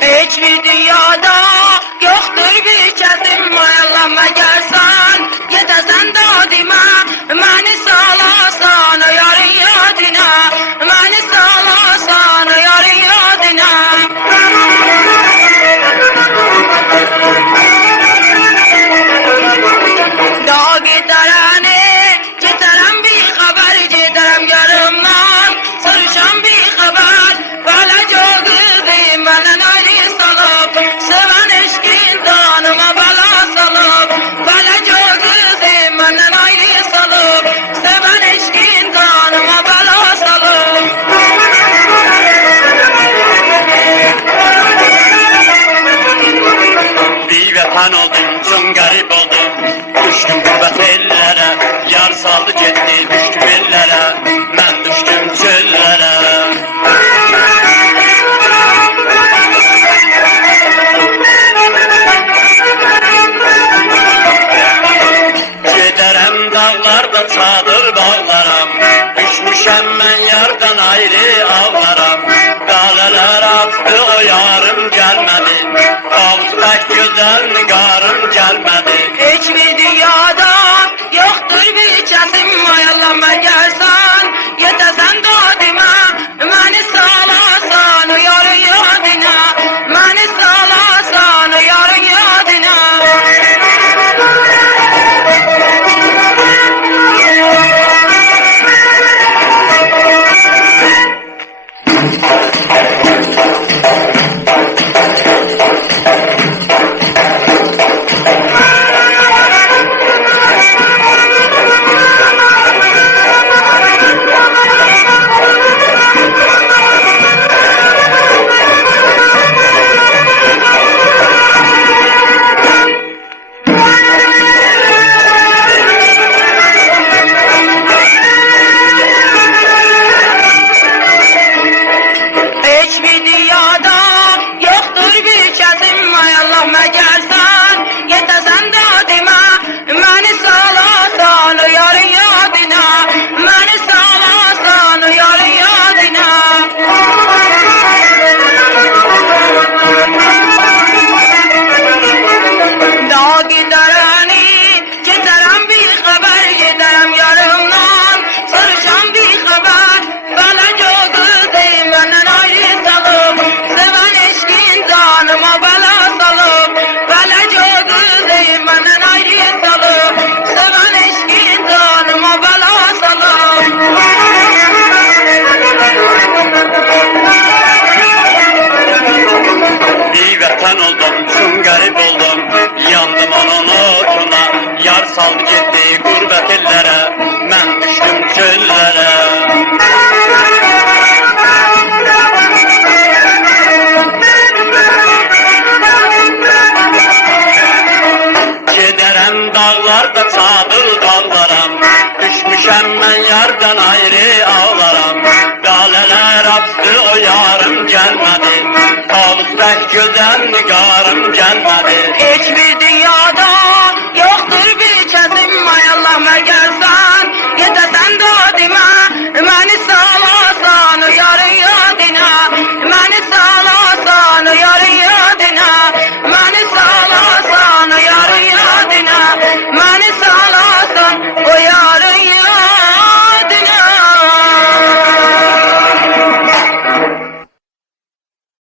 Hiçbir dünyada yoktur bir kesim mayalanma gelsen yedesen dadime beni sağlasan yarın yadına beni sağlasan yarın yadına daha giderim bir haber giderim yarımdan sarışan bir haber böyle çok kızım benden ayrı salıp seven eşkin danıma bela salıp böyle çok kızım benden ayrı salıp seven eşkin danıma bela salıp bir vatan oldum, çok garip oldum. Düştüm gurbet ellere, yar saldı gitti, düştüm ellere. Ben düştüm çöllere. Giderim dağlarda çadır bağlaram. Düşmüşem ben yardan ayrı ağlaram. Dağlar aktı o yarım gelmedi. Ağustos güzel nigarım gelmedi. hiçbir dünyada yoktur bir kesim mayalanma gelsen yedesen dadime beni sağlasan yarın yadına beni sağlasan yarın yadına hiçbir dünyada yoktur bir kesim mayalanma gelsen yedesen dadime beni sağlasan yarın yadına beni sağlasan yarın yadına daha giderim bir haber giderim yarımdan sarışan bir haber bana çok kızım benden ayrı salıp seven eşkin canıma bela salıp bana çok kızım benden ayrı salıp seven eşkin canıma bela salıp Bir vatan oldum, çok garip oldum. Yandım onun otuna. Yar saldı gitti gurbet ellere. Ben düştüm çöllere. Giderim dağlarda çadır bağlaram. Düşmüşem ben yardan ayrı ağlaram. Dağlar aptı o yarım gelmedi. Ağustos güzel nigarım gelmedi. hiçbir dünyada